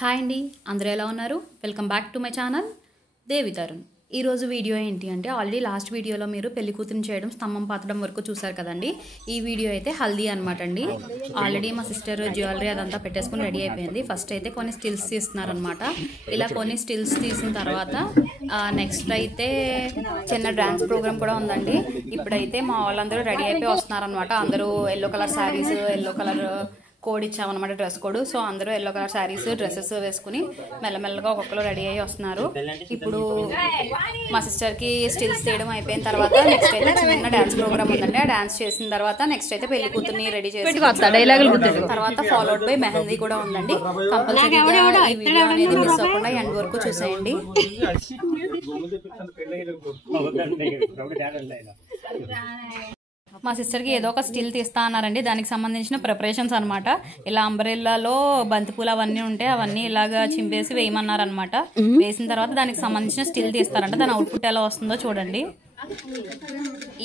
Hi అండి, అందరూ ఎలా ఉన్నారు? Welcome back to my channel Devi Tarun. ఈరోజు వీడియో ఏంటి అంటే, ఆల్రెడీ లాస్ట్ వీడియోలో మీరు పెళ్లి కూతురిని చేయడం, స్తంభం పాతడం వరకు చూసారు కదండి. ఈ వీడియో అయితే హల్దీ అనమాట అండి. ఆల్రెడీ మా సిస్టర్ జ్యువెలరీ అదంతా పెట్టేసుకుని రెడీ అయిపోయింది. ఫస్ట్ అయితే కొన్ని స్టిల్స్ తీస్తున్నారనమాట. ఇలా కొన్ని స్టిల్స్ తీసిన తర్వాత నెక్స్ట్ అయితే చిన్న డ్యాన్స్ ప్రోగ్రామ్ కూడా ఉందండి. ఇప్పుడైతే మా వాళ్ళందరూ రెడీ అయిపోయి వస్తున్నారనమాట. అందరూ yellow colour saris, yellow colour code ఇచ్చామన్నమాట, డ్రెస్ కోడ్. సో అందరూ ఎల్లో కలర్ శారీస్, డ్రెస్సెస్ వేసుకుని మెల్లమెల్లగా ఒక్కొక్కరు రెడీ అయ్యి వస్తున్నారు. ఇప్పుడు మా సిస్టర్కి స్టిల్స్ తీయడం అయిపోయిన తర్వాత నెక్స్ట్ అయితే చిన్న డ్యాన్స్ ప్రోగ్రామ్ ఉందండి. ఆ డ్యాన్స్ చేసిన తర్వాత నెక్స్ట్ అయితే పెళ్లి కూతుర్ని రెడీ చేసి తర్వాత ఫాలోడ్ బై మెహందీ కూడా ఉందండి. కంపల్సరీగా ఈ వీడియో అనేది మిస్ అవ్వకుండా ఎండ్ వరకు చూసేయండి. మా సిస్టర్కి ఏదో ఒక స్టిల్ తీస్తా అన్నారండి. దానికి సంబంధించిన ప్రిపరేషన్స్ అనమాట. ఇలా అంబ్రెల్లాలో బంతిపూలు అవన్నీ ఉంటే అవన్నీ ఇలాగా చింపేసి వేయమన్నారనమాట. వేసిన తర్వాత దానికి సంబంధించిన స్టిల్ తీస్తారంట. దాని అవుట్పుట్ ఎలా వస్తుందో చూడండి.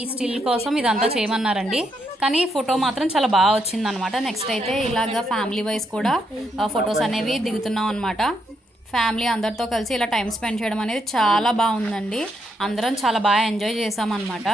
ఈ స్టిల్ కోసం ఇదంతా చేయమన్నారండి. కానీ ఫోటో మాత్రం చాలా బాగా వచ్చింది అనమాట. నెక్స్ట్ అయితే ఇలాగా ఫ్యామిలీ వైజ్ కూడా ఫొటోస్ అనేవి దిగుతున్నాం అనమాట. ఫ్యామిలీ అందరితో కలిసి ఇలా టైం స్పెండ్ చేయడం అనేది చాలా బాగుందండి. అందరం చాలా బాగా ఎంజాయ్ చేసామన్నమాట.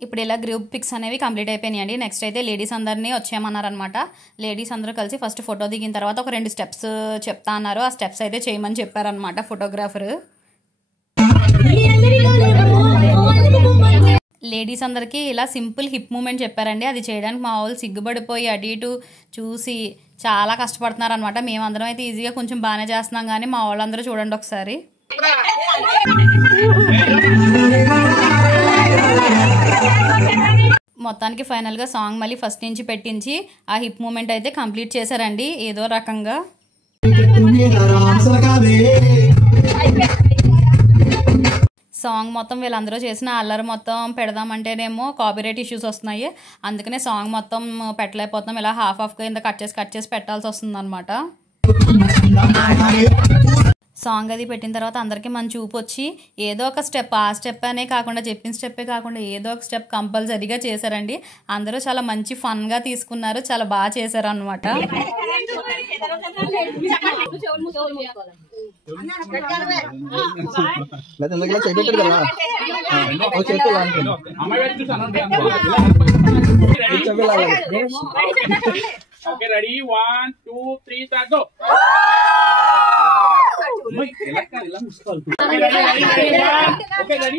ఇప్పుడు ఇలా గ్రూప్ పిక్స్ అనేవి కంప్లీట్ అయిపోయినాయండి. నెక్స్ట్ అయితే లేడీస్ అందరినీ వచ్చేయమన్నారనమాట. లేడీస్ అందరూ కలిసి ఫస్ట్ ఫోటో దిగిన తర్వాత ఒక 2 స్టెప్స్ చెప్తా అన్నారు. ఆ స్టెప్స్ అయితే చేయమని చెప్పారనమాట ఫోటోగ్రాఫర్. లేడీస్ అందరికీ ఇలా సింపుల్ హిప్ మూమెంట్ చెప్పారండి. అది చేయడానికి మా వాళ్ళు సిగ్గుపడిపోయి అటు ఇటు చూసి చాలా కష్టపడుతున్నారు అనమాట. మేమందరం అయితే ఈజీగా కొంచెం బాగానే చేస్తున్నాం, కానీ మా వాళ్ళందరూ చూడండి ఒకసారి. మొత్తానికి ఫైనల్గా సాంగ్ మళ్ళీ ఫస్ట్ నుంచి పెట్టించి ఆ హిప్ మూమెంట్ అయితే కంప్లీట్ చేశారండి ఏదో రకంగా. సాంగ్ మొత్తం వీళ్ళందరూ చేసిన అల్లరి మొత్తం పెడదామంటేనేమో కాపీరైట్ ఇష్యూస్ వస్తున్నాయి. అందుకనే సాంగ్ మొత్తం పెట్టలేకపోతున్నాం. ఇలా హాఫ్గా ఇంత కట్ చేసి పెట్టాల్సి వస్తుంది అనమాట. సాంగ్ అది పెట్టిన తర్వాత అందరికీ మంచి ఊపు వచ్చి ఏదో ఒక స్టెప్, ఆ స్టెప్ అనే కాకుండా చెప్పిన స్టెప్పే కాకుండా ఏదో ఒక స్టెప్ కంపల్సరీగా చేశారండి. అందరూ చాలా మంచి ఫన్గా తీసుకున్నారు, చాలా బాగా చేశారు అనమాట. Okay, ready? 1, 2, 3, start, go! Okay, ready?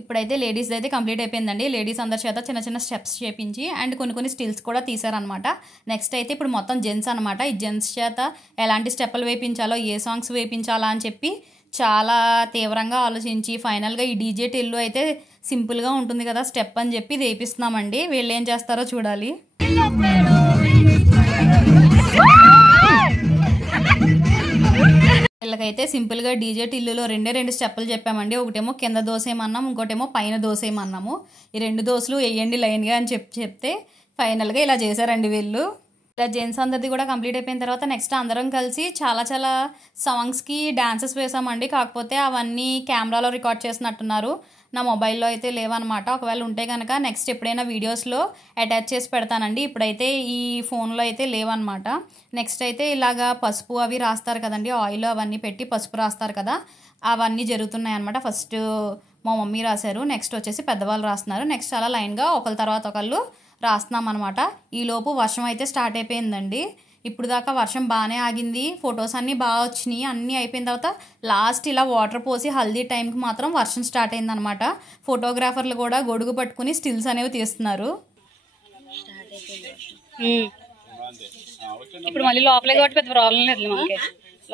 ఇప్పుడైతే లేడీస్ అయితే కంప్లీట్ అయిపోయిందండి. లేడీస్ అందరి చేత చిన్న చిన్న స్టెప్స్ చేపించి అండ్ కొన్ని స్టిల్స్ కూడా తీసారనమాట. నెక్స్ట్ అయితే ఇప్పుడు మొత్తం జెంట్స్ అనమాట. ఈ జెంట్స్ చేత ఎలాంటి స్టెప్పులు వేయించాలో, ఏ సాంగ్స్ వేయించాలా అని చెప్పి చాలా తీవ్రంగా ఆలోచించి ఫైనల్గా ఈ డీజే టిల్లు అయితే సింపుల్గా ఉంటుంది కదా స్టెప్ అని చెప్పి వేపిస్తున్నామండి. వీళ్ళు ఏం చేస్తారో చూడాలి. వీళ్ళకైతే సింపుల్గా డీజే టిల్లులో 2 స్టెప్పులు చెప్పామండి. ఒకటేమో కింద దోసేయమన్నాం, ఇంకోటేమో పైన దోసేయమన్నాము. ఈ 2 దోసులు వేయండి లైన్గా అని చెప్తే ఫైనల్గా ఇలా చేశారండి వీళ్ళు. ఇలా జెంట్స్ అందరిది కూడా కంప్లీట్ అయిపోయిన తర్వాత నెక్స్ట్ అందరం కలిసి చాలా సాంగ్స్కి డాన్సెస్ వేసామండి. కాకపోతే అవన్నీ కెమెరాలో రికార్డ్ చేసినట్టున్నారు. నా మొబైల్లో అయితే లేవన్నమాట. ఒకవేళ ఉంటే కనుక నెక్స్ట్ ఎప్పుడైనా వీడియోస్లో అటాచ్ చేసి పెడతానండి. ఇప్పుడైతే ఈ ఫోన్లో అయితే లేవన్నమాట. నెక్స్ట్ అయితే ఇలాగా పసుపు అవి రాస్తారు కదండి, ఆయిల్ అవన్నీ పెట్టి పసుపు రాస్తారు కదా, అవన్నీ జరుగుతున్నాయి అనమాట. ఫస్ట్ మా మమ్మీ రాశారు, నెక్స్ట్ వచ్చేసి పెద్దవాళ్ళు రాస్తున్నారు. నెక్స్ట్ అలా లైన్గా ఒకళ్ళ తర్వాత ఒకళ్ళు రాస్తున్నాం అనమాట. ఈలోపు వర్షం అయితే స్టార్ట్ అయిపోయిందండి. ఇప్పుడు దాకా వర్షం బాగానే ఆగింది, ఫొటోస్ అన్నీ బాగా వచ్చినాయి. అన్నీ అయిపోయిన తర్వాత లాస్ట్ ఇలా వాటర్ పోసి హల్దీ టైంకి మాత్రం వర్షం స్టార్ట్ అయిందనమాట. ఫోటోగ్రాఫర్లు కూడా గొడుగు పట్టుకుని స్టిల్స్ అనేవి తీస్తున్నారు. ఇప్పుడు మళ్ళీ లోపలే కాబట్టి పెద్ద ప్రాబ్లం లేదు, మనకి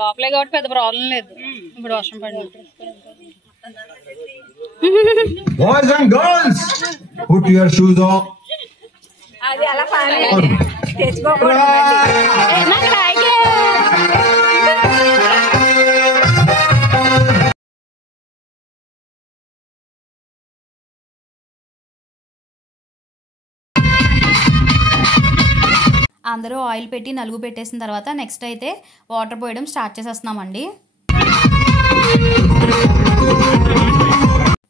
లోపలే కాబట్టి పెద్ద ప్రాబ్లం లేదు. ఇప్పుడు వర్షం పడినప్పుడు Boys and girls, put your shoes on. అది అలా తెచ్చుకోకూడదు. అందరూ ఆయిల్ పెట్టి నలుగు పెట్టేసిన తర్వాత నెక్స్ట్ అయితే వాటర్ పోయడం స్టార్ట్ చేసేస్తున్నామండి.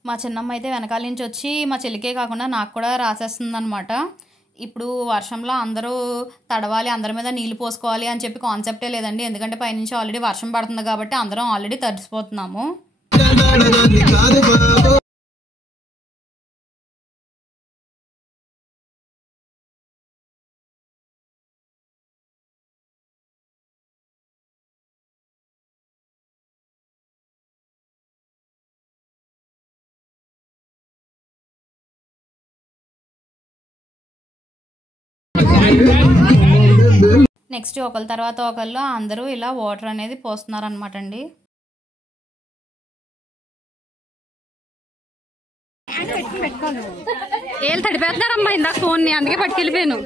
మా చిన్నమ్మ అయితే వెనకాల నుంచి వచ్చి మా చెల్లికే కాకుండా నాకు కూడా రాసేస్తుంది అనమాట. ఇప్పుడు వర్షంలో అందరూ తడవాలి, అందరి మీద నీళ్ళు పోసుకోవాలి అని చెప్పి కాన్సెప్టే లేదండి. ఎందుకంటే పైనుంచి ఆల్రెడీ వర్షం పడుతుంది కాబట్టి అందరం ఆల్రెడీ తడిసిపోతున్నాము. నెక్స్ట్ ఒకళ్ళ తర్వాత ఒకళ్ళు అందరూ ఇలా వాటర్ అనేది పోస్తున్నారు అనమాట అండి. ఏళ్ళు తడిపేస్తున్నారమ్మా ఇందాక ఫోన్ ని, అందుకే పట్టుకెళ్ళిపోయాను.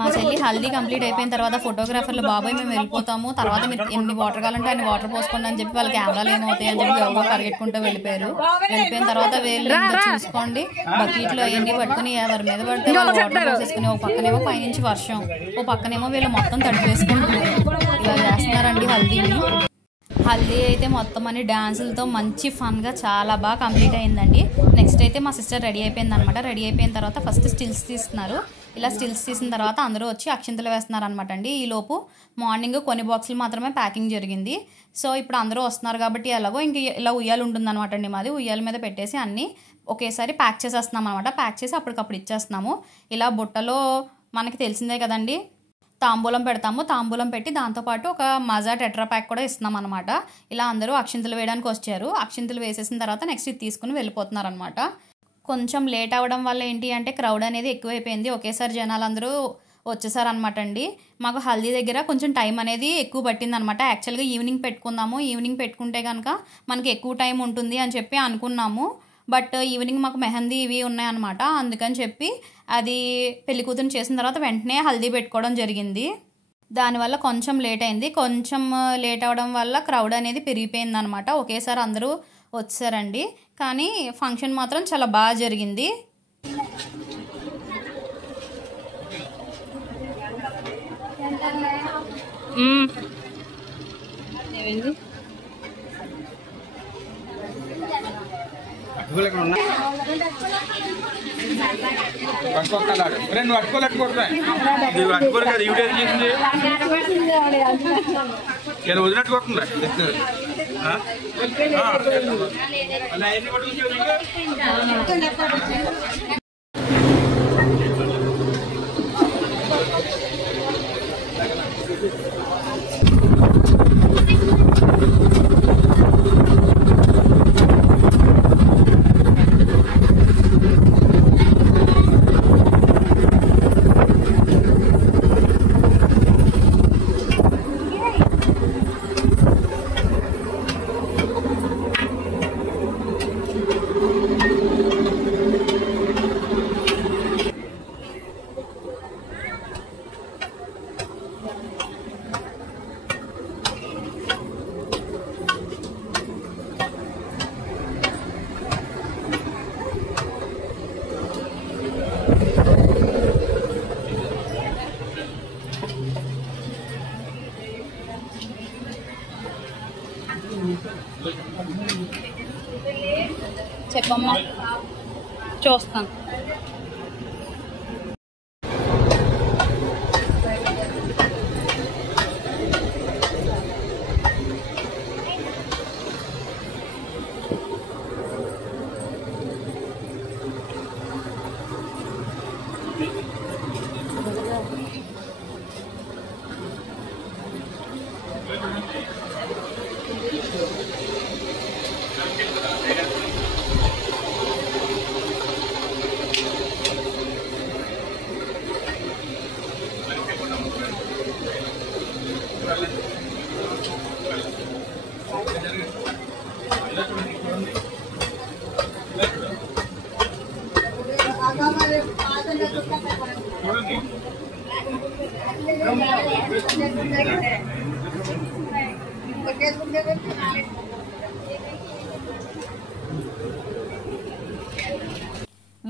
మా చెల్లి హల్దీ కంప్లీట్ అయిపోయిన తర్వాత ఫోటోగ్రాఫర్లు బాబాయ్ మేము వెళ్ళిపోతాము, తర్వాత మీరు ఎన్ని వాటర్ కావాలంటే అన్ని వాటర్ పోసుకోండి అని చెప్పి వాళ్ళ కెమెరాలు ఏమవుతాయి అని చెప్పి ఎవరో పరిగెట్టుకుంటూ వెళ్ళిపోయారు. వెళ్ళిపోయిన తర్వాత వీళ్ళు చూసుకోండి బకెట్లో అవన్నీ పట్టుకుని ఎవరి మీద పడితే వాళ్ళు వాటర్ పోసేసుకుని ఓ పక్కనేమో పైనుంచి వర్షం, ఓ పక్కనేమో వీళ్ళు మొత్తం తడిపేసుకుంటున్నారు. ఇలా చేస్తున్నారండి హల్దీని. హల్దీ అయితే మొత్తం అన్ని డ్యాన్సులతో మంచి ఫన్గా చాలా బాగా కంప్లీట్ అయిందండి. నెక్స్ట్ అయితే మా సిస్టర్ రెడీ అయిపోయింది అనమాట. రెడీ అయిపోయిన తర్వాత ఫస్ట్ స్టిల్స్ తీస్తున్నారు. ఇలా స్టిల్స్ తీసిన తర్వాత అందరూ వచ్చి అక్షింతలు వేస్తున్నారు అనమాట అండి. ఈలోపు మార్నింగ్ కొన్ని బాక్సులు మాత్రమే ప్యాకింగ్ జరిగింది. సో ఇప్పుడు అందరూ వస్తున్నారు కాబట్టి ఎలాగో ఇంక ఇలా ఉయ్యాలు ఉంటుందన్నమాట అండి. మాది ఉయ్యాల మీద పెట్టేసి అన్నీ ఒకేసారి ప్యాక్ చేసేస్తున్నాం అనమాట. ప్యాక్ చేసి అప్పటికప్పుడు ఇచ్చేస్తున్నాము. ఇలా బుట్టలో మనకి తెలిసిందే కదండి తాంబూలం పెడతాము. తాంబూలం పెట్టి దాంతోపాటు ఒక మజా టెట్రా ప్యాక్ కూడా ఇస్తున్నాం అనమాట. ఇలా అందరూ అక్షింతలు వేయడానికి వచ్చారు. అక్షింతలు వేసేసిన తర్వాత నెక్స్ట్ ఇది తీసుకుని వెళ్ళిపోతున్నారు అనమాట. కొంచెం లేట్ అవ్వడం వల్ల ఏంటి అంటే క్రౌడ్ అనేది ఎక్కువైపోయింది. ఒకేసారి జనాలు అందరూ వచ్చేసారనమాట అండి. మాకు హల్దీ దగ్గర కొంచెం టైం అనేది ఎక్కువ పట్టింది అనమాట. యాక్చువల్గా ఈవినింగ్ పెట్టుకుందాము, ఈవినింగ్ పెట్టుకుంటే కనుక మనకి ఎక్కువ టైం ఉంటుంది అని చెప్పి అనుకున్నాము. బట్ ఈవినింగ్ మాకు మెహందీ ఇవి ఉన్నాయన్నమాట. అందుకని చెప్పి అది పెళ్లి కూతురు చేసిన తర్వాత వెంటనే హల్దీ పెట్టుకోవడం జరిగింది. దానివల్ల కొంచెం లేట్ అయింది. కొంచెం లేట్ అవ్వడం వల్ల క్రౌడ్ అనేది పెరిగిపోయింది అనమాట. ఒకేసారి అందరూ వచ్చారండి. కానీ ఫంక్షన్ మాత్రం చాలా బాగా జరిగింది. రెండు పట్టుకోలేకపోతున్నాయి పట్టుకోరు కదా ఈవిడ ఏం చేసింది ఇలా వదిలినట్టుకోకుండా చెప్పమ్మా చూస్తాను.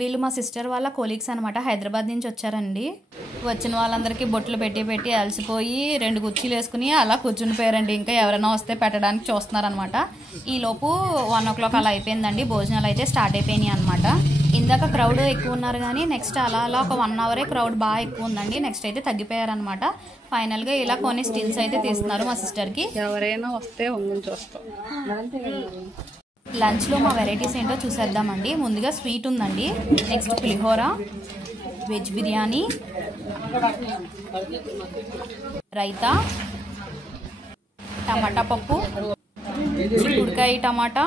వీళ్ళు మా సిస్టర్ వాళ్ళ కొలీగ్స్ అనమాట, హైదరాబాద్ నుంచి వచ్చారండి. వచ్చిన వాళ్ళందరికీ బొట్లు పెట్టి అలసిపోయి 2 కుర్చీలు వేసుకుని అలా కూర్చుని పోయారండి. ఇంకా ఎవరైనా వస్తే పెట్టడానికి చూస్తున్నారనమాట. ఈలోపు 1 o'clock అలా అయిపోయిందండి. భోజనాలు అయితే స్టార్ట్ అయిపోయినాయి అనమాట. ఇందాక క్రౌడ్ ఎక్కువ ఉన్నారు కానీ నెక్స్ట్ అలా ఒక 1 hour క్రౌడ్ బాగా ఎక్కువ ఉందండి. నెక్స్ట్ అయితే తగ్గిపోయారనమాట. ఫైనల్గా ఇలా కొన్ని స్టిల్స్ అయితే తీస్తున్నారు మా సిస్టర్కి. ఎవరైనా వస్తే చూస్తాం. లంచ్లో మా వెరైటీస్ ఏంటో చూసేద్దామండి. ముందుగా స్వీట్ ఉందండి, నెక్స్ట్ పులిహోర, వెజ్ బిర్యానీ, రైతా, టమాటా పప్పు, చిక్కుడుకాయ టమాటా,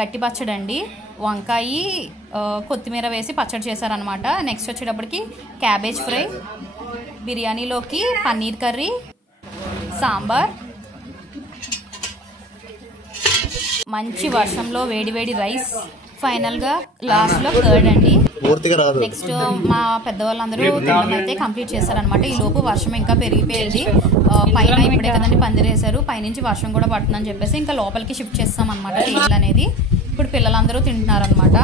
గట్టి పచ్చడి అండి, వంకాయ కొత్తిమీర వేసి పచ్చడి చేశారనమాట. నెక్స్ట్ వచ్చేటప్పటికి క్యాబేజ్ ఫ్రై, బిర్యానీలోకి పన్నీర్ కర్రీ, సాంబార్, మంచి వర్షంలో వేడి రైస్, ఫైనల్గా లాస్ట్లో కర్డ్ అండి. నెక్స్ట్ మా పెద్దవాళ్ళందరూ తినడం అయితే కంప్లీట్ చేశారనమాట. ఈ లోపు వర్షం ఇంకా పెరిగిపోయింది. పైన ఇప్పుడే కదండి పందిరేశారు, పైనుంచి వర్షం కూడా పడుతుందని చెప్పేసి ఇంకా లోపలికి షిఫ్ట్ చేస్తాం అనమాట టేబుల్ అనేది. ఇప్పుడు పిల్లలందరూ తింటున్నారనమాట.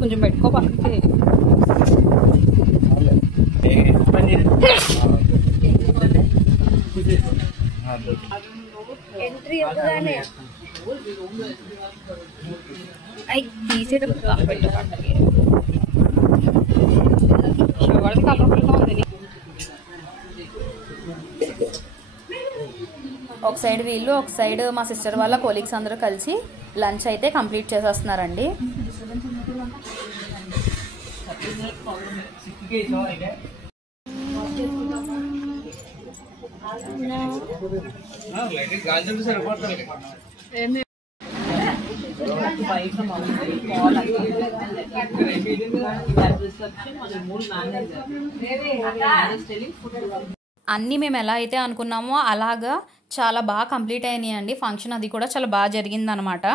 కొంచెం పెట్టుకో పక్కకి. ఎంట్రీ ఇవ్వగానే తీసేటప్పుడు కలర్ఫుల్గా ఉంది. ఒక సైడ్ వీళ్ళు, ఒక సైడ్ మా సిస్టర్ వాళ్ళ కొలీగ్స్ అందరూ కలిసి లంచ్ అయితే కంప్లీట్ చేసేస్తున్నారండి. అన్నీ మేము ఎలా అయితే అనుకున్నామో అలాగా చాలా బాగా కంప్లీట్ అయినాయి అండి. ఫంక్షన్ అది కూడా చాలా బాగా జరిగిందనమాట.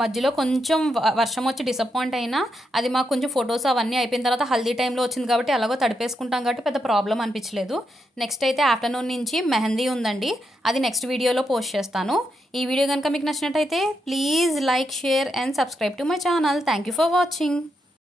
మధ్యలో కొంచెం వర్షం వచ్చి డిసప్పాయింట్ అయినా అది మాకు కొంచెం ఫొటోస్ అవన్నీ అయిపోయిన తర్వాత హల్దీ టైంలో వచ్చింది కాబట్టి అలాగో తడిపేసుకుంటాం కాబట్టి పెద్ద ప్రాబ్లం అనిపించలేదు. నెక్స్ట్ అయితే ఆఫ్టర్నూన్ నుంచి మెహందీ ఉందండి, అది నెక్స్ట్ వీడియోలో పోస్ట్ చేస్తాను. ఈ వీడియో కనుక మీకు నచ్చినట్టయితే please like, share and subscribe to my channel. Thank you for watching.